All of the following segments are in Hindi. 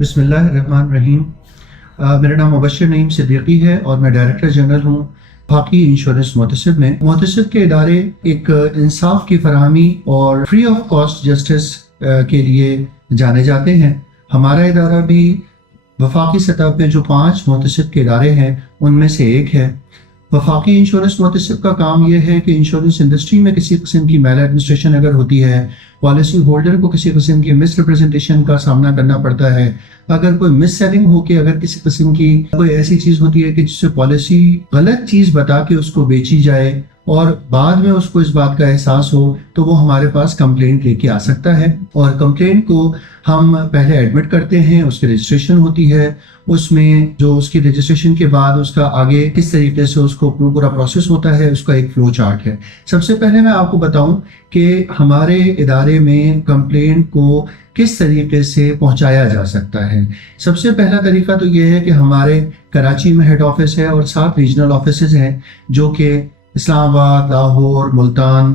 बिस्मिल्लाहिर्रहमानिर्रहीम। मेरा नाम मुबश्शिर नईम सिद्दीकी है और मैं डायरेक्टर जनरल हूँ फाकी इंश्योरेंस मोहतसिब में। मोहतसिब के इदारे एक इंसाफ की फरहमी और फ्री ऑफ कॉस्ट जस्टिस के लिए जाने जाते हैं। हमारा इदारा भी वफाकी सतह पे जो 5 मोहतसिब के इदारे हैं उनमें से एक है। वफाकी इंश्योरेंस मोहतसिब का काम यह है कि इंश्योरेंस इंडस्ट्री में किसी किस्म की मैल एडमिनिस्ट्रेशन अगर होती है, पॉलिसी होल्डर को किसी किस्म की मिस रिप्रेजेंटेशन का सामना करना पड़ता है, अगर कोई मिस सेलिंग हो के अगर किसी किस्म की कोई ऐसी चीज होती है कि जिससे पॉलिसी गलत चीज बता के उसको बेची जाए और बाद में उसको इस बात का एहसास हो, तो वो हमारे पास कंप्लेंट लेके आ सकता है। और कंप्लेंट को हम पहले एडमिट करते हैं, उसकी रजिस्ट्रेशन होती है, उसमें जो उसकी रजिस्ट्रेशन के बाद उसका आगे किस तरीके से उसको पूरा प्रोसेस होता है, उसका एक फ्लो चार्ट है। सबसे पहले मैं आपको बताऊं कि हमारे इदारे में कंप्लेंट को किस तरीके से पहुंचाया जा सकता है। सबसे पहला तरीका तो ये है कि हमारे कराची में हेड ऑफिस है और 7 रीजनल ऑफिसेज हैं जो कि इस्लामाबाद, लाहौर, मुल्तान,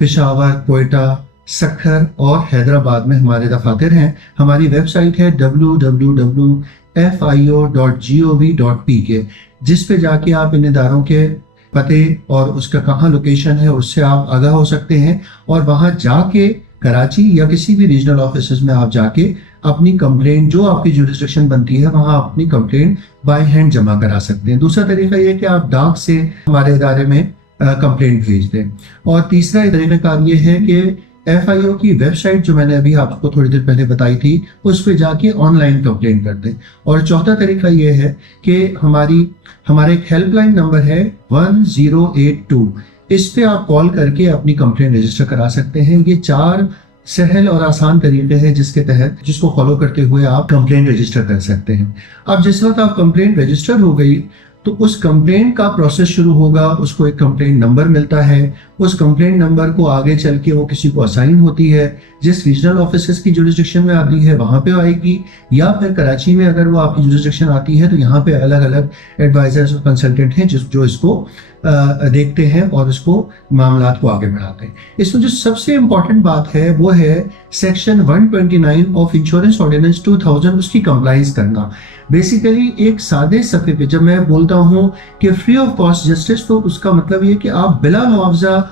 पेशावर, कोयटा, सक्खर और हैदराबाद में हमारे दफातर हैं। हमारी वेबसाइट है www.fio.gov.pk, जिस पे जाके आप इन इदारों के पते और उसका कहाँ लोकेशन है उससे आप आगाह हो सकते हैं और वहाँ जाके कराची या किसी भी रीजनल ऑफिस में आप जाके अपनी कंप्लेंट जो आपकी जुरिस्डिक्शन बनती है वहाँ अपनी कंप्लेंट बाय हैंड जमा करा सकते हैं। दूसरा तरीका ये कि आप डाक से हमारे इदारे में कंप्लेंट भेज दें। और तीसरा तरीका ये है कि FIO की वेबसाइट जो मैंने अभी आपको थोड़ी देर पहले बताई थी उस पर जाके ऑनलाइन कंप्लेंट कर दें। और चौथा तरीका ये है कि हमारा एक हेल्पलाइन नंबर है 1082, इस पे आप कॉल करके अपनी कंप्लेंट रजिस्टर करा सकते हैं। ये 4 सहल और आसान तरीके हैं जिसको फॉलो करते हुए आप कंप्लेंट रजिस्टर कर सकते हैं। अब जिस वक्त आप कंप्लेंट रजिस्टर हो गई तो उस कंप्लेंट का प्रोसेस शुरू होगा। उसको एक कंप्लेंट नंबर मिलता है, उस कंप्लेंट नंबर को आगे चल के वो किसी को असाइन होती है, जिस रीजनल ऑफिस की जुरिस्डिक्शन में आती है वहां पे आएगी, या फिर कराची में अगर वो आपकी जुरिस्डिक्शन आती है तो यहाँ पे अलग अलग एडवाइजर्स और कंसल्टेंट हैं जो इसको देखते हैं और इसको मामला को आगे बढ़ाते हैं। इसमें जो सबसे इंपॉर्टेंट बात है वो है सेक्शन 129 ऑफ इंश्योरेंस ऑर्डिनेंस 2000, उसकी कंप्लाइंस करना। बेसिकली एक सादे सफ़े पे जब मैं बोलता हूँ कि फ्री ऑफ कॉस्ट जस्टिस, तो उसका मतलब ये कि आप बिला मुआवजा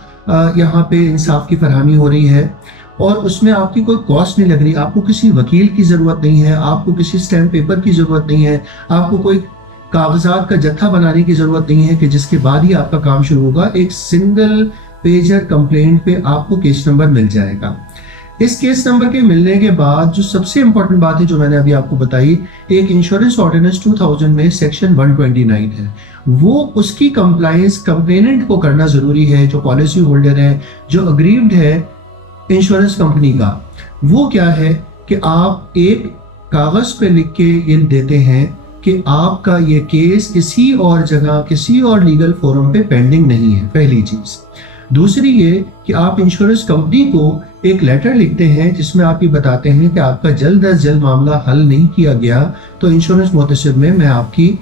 यहाँ पे इंसाफ की फरहमी हो रही है और उसमें आपकी कोई कॉस्ट नहीं लग रही। आपको किसी वकील की ज़रूरत नहीं है, आपको किसी स्टैम्प पेपर की ज़रूरत नहीं है, आपको कोई कागजात का जत्था बनाने की ज़रूरत नहीं है कि जिसके बाद ही आपका काम शुरू होगा। एक सिंगल पेजर कंप्लेंट पे आपको केस नंबर मिल जाएगा। इस केस नंबर के मिलने के बाद जो सबसे इंपॉर्टेंट बात है जो मैंने अभी आपको बताई, एक इंश्योरेंस ऑर्डिनेंस 2000 में सेक्शन 129 है, वो उसकी कंप्लायंस कंप्लेनेंट को करना जरूरी है। जो पॉलिसी होल्डर है, जो अग्रीव्ड है इंश्योरेंस कंपनी का, वो क्या है कि आप एक कागज पे लिख के ये देते हैं कि आपका ये केस किसी और जगह किसी और लीगल फोरम पे पेंडिंग नहीं है, पहली चीज। दूसरी ये कि आप इंश्योरेंस कंपनी को एक लेटर लिखते हैं जिसमें आप ये बताते हैं कि आपका जल्द अज जल्द मामला हल नहीं किया गया तो इंश्योरेंस मोहतसिब में मैं आपकी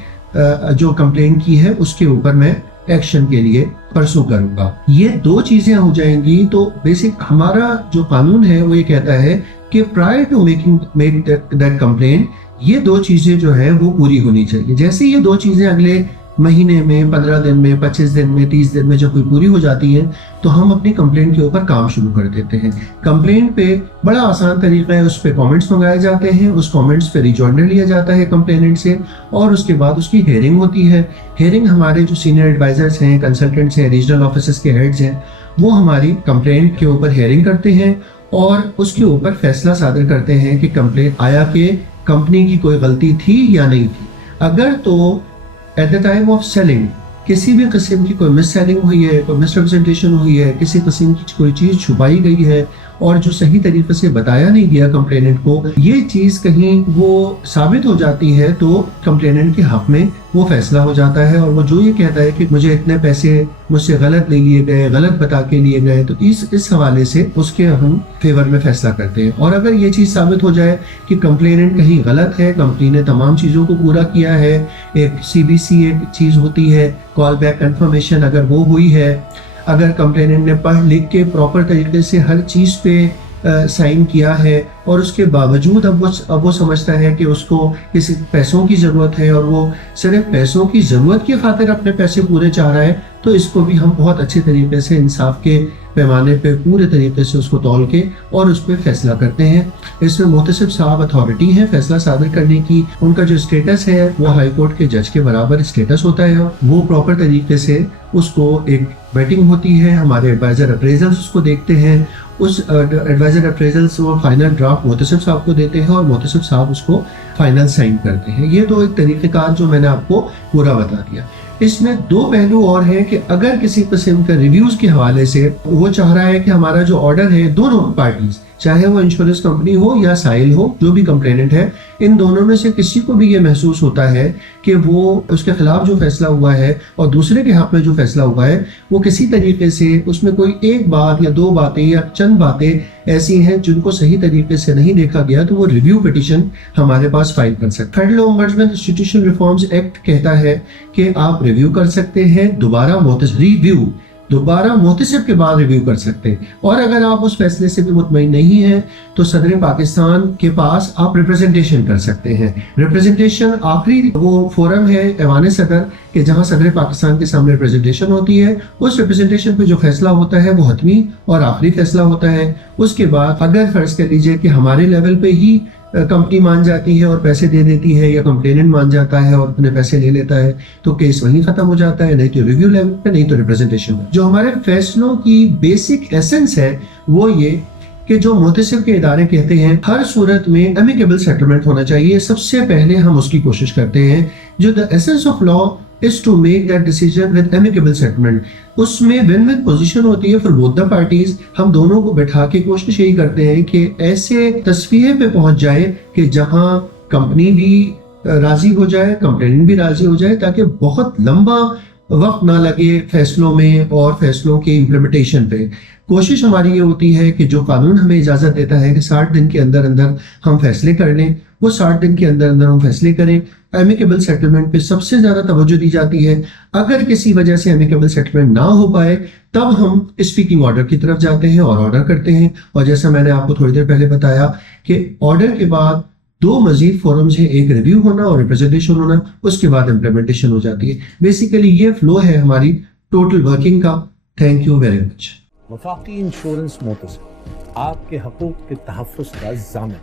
जो कंप्लेंट की है उसके ऊपर मैं एक्शन के लिए परसू करूंगा। ये 2 चीजें हो जाएंगी तो बेसिक हमारा जो कानून है वो ये कहता है कि prior to make that complaint ये 2 चीजें जो है वो पूरी होनी चाहिए। जैसे ये 2 चीजें अगले महीने में, 15 दिन में, 25 दिन में, 30 दिन में जब कोई पूरी हो जाती है तो हम अपनी कंप्लेंट के ऊपर काम शुरू कर देते हैं। कंप्लेंट पे बड़ा आसान तरीका है, उस पे कमेंट्स मंगाए जाते हैं, उस कमेंट्स पे रिजॉइंडर लिया जाता है कंप्लेनेंट से और उसके बाद उसकी हेयरिंग होती है। हेयरिंग हमारे जो सीनियर एडवाइजर्स हैं, कंसल्टेंट्स हैं, रीजनल ऑफिसर्स के हेड्स हैं, वो हमारी कंप्लेंट के ऊपर हेयरिंग करते हैं और उसके ऊपर फैसला सादर करते हैं कि कंप्लेंट आया कि कंपनी की कोई गलती थी या नहीं थी। अगर तो at the time of selling किसी भी किस्म की कोई मिस सेलिंग हुई है, कोई मिस रिप्रेजेंटेशन हुई है, किसी किस्म की कोई चीज़ छुपाई गई है और जो सही तरीके से बताया नहीं गया कंप्लेनेंट को, ये चीज़ कहीं वो साबित हो जाती है तो कंप्लेनेंट के हक में वो फैसला हो जाता है। और वो जो ये कहता है कि मुझे इतने पैसे मुझसे गलत ले लिए गए, गलत बता के लिए गए, तो इस हवाले से उसके हम फेवर में फैसला करते हैं। और अगर ये चीज़ साबित हो जाए कि कंप्लेनेंट कहीं गलत है, कंपनी ने तमाम चीज़ों को पूरा किया है, एक CBC एक चीज़ होती है, कॉल बैक कंफर्मेशन, अगर वो हुई है, अगर कंप्लेनेंट ने पढ़ लिख के प्रॉपर तरीके से हर चीज़ पे साइन किया है और उसके बावजूद अब वो समझता है कि उसको किसी पैसों की ज़रूरत है और वो सिर्फ पैसों की ज़रूरत की खातिर अपने पैसे पूरे चाह रहा है, तो इसको भी हम बहुत अच्छे तरीके से इंसाफ के पैमाने पे पूरे तरीके से उसको तौल के और उस पर फैसला करते हैं। इसमें मोहतसिब साहब अथॉरिटी है फैसला सादर करने की। उनका जो स्टेटस है वो हाई कोर्ट के जज के बराबर स्टेटस होता है। वो प्रॉपर तरीके से उसको एक वेटिंग होती है, हमारे एडवाइजर अप्रेजल्स उसको देखते हैं। उस एडवाइजर अप्रेजल्स वो फाइनल ड्राफ्ट मोहतसिब साहब को देते हैं और मोहतसिब साहब उसको फाइनल साइन करते हैं। ये तो एक तरीक़ेकार जो मैंने आपको पूरा बता दिया। इसमें दो पहलू और हैं कि अगर किसी किस्म का रिव्यूज के हवाले से वो चाह रहा है कि हमारा जो ऑर्डर है, दोनों पार्टीज चाहे वो इंश्योरेंस कंपनी हो या साइल हो, जो भी कंप्लेनेंट है, इन दोनों में से किसी को भी ये महसूस होता है कि वो उसके खिलाफ जो फैसला हुआ है और दूसरे के हक में जो फैसला हुआ है वो किसी तरीके से उसमें कोई एक बात या दो बातें या चंद बातें ऐसी हैं जिनको सही तरीके से नहीं देखा गया, तो वो रिव्यू पिटीशन हमारे पास फाइल कर सकते हैं। Federal ombudsman institution reforms act कहता है कि आप रिव्यू कर सकते हैं, दोबारा मोहतसिब के बाद रिव्यू कर सकते हैं। और अगर आप उस फैसले से भी मुतमईन नहीं हैं तो सदर पाकिस्तान के पास आप रिप्रेजेंटेशन कर सकते हैं। रिप्रेजेंटेशन आखिरी वो फोरम है ऐवान सदर कि जहां सदर पाकिस्तान के सामने रिप्रेजेंटेशन होती है। उस रिप्रेजेंटेशन पे जो फैसला होता है वो हतमी और आखिरी फैसला होता है। उसके बाद अगर फर्ज कर लीजिए कि हमारे लेवल पे ही कंपनी मान जाती है और पैसे दे देती है या कंप्लेनेंट मान जाता है और अपने पैसे ले लेता है, तो केस वहीं खत्म हो जाता है, नहीं तो रिव्यू लेवल पे, नहीं तो रिप्रेजेंटेशन पे। जो हमारे फैसलों की बेसिक एसेंस है वो ये कि जो मुहतसिब के इदारे कहते हैं हर सूरत में एमिकेबल सेटलमेंट होना चाहिए। सबसे पहले हम उसकी कोशिश करते हैं। जो the essence of law is to make that decision with amicable settlement. उसमें विन विन पोजीशन होती है फॉर बोथ द पार्टीज। हम दोनों को बैठा के कोशिश यही करते हैं कि ऐसे तस्वीर पे पहुंच जाए कि जहां कंपनी भी राजी हो जाए, कंप्लेनेंट भी राजी हो जाए, ताकि बहुत लंबा वक्त ना लगे फैसलों में और फैसलों के इम्प्लीमेंटेशन पे। कोशिश हमारी ये होती है कि जो कानून हमें इजाजत देता है कि 60 दिन के अंदर अंदर हम फैसले कर लें, वो 60 दिन के अंदर अंदर हम फैसले करें। एमिकेबल सेटलमेंट पे सबसे ज्यादा तवज्जो दी जाती है। अगर किसी वजह से एमिकेबल सेटलमेंट ना हो पाए तब हम स्पीकिंग ऑर्डर की तरफ जाते हैं और ऑर्डर करते हैं। और जैसा मैंने आपको थोड़ी देर पहले बताया कि ऑर्डर के बाद दो मजीद फोरम्स हैं, एक रिव्यू होना और रिप्रेजेंटेशन होना, उसके बाद इम्प्लीमेंटेशन हो जाती है। बेसिकली ये फ्लो है हमारी टोटल वर्किंग का। Thank you very much. वफाकी इंश्योरेंस मोहतसिब आपके हकूक के तहफ़्फ़ुज़ का ज़ामिन।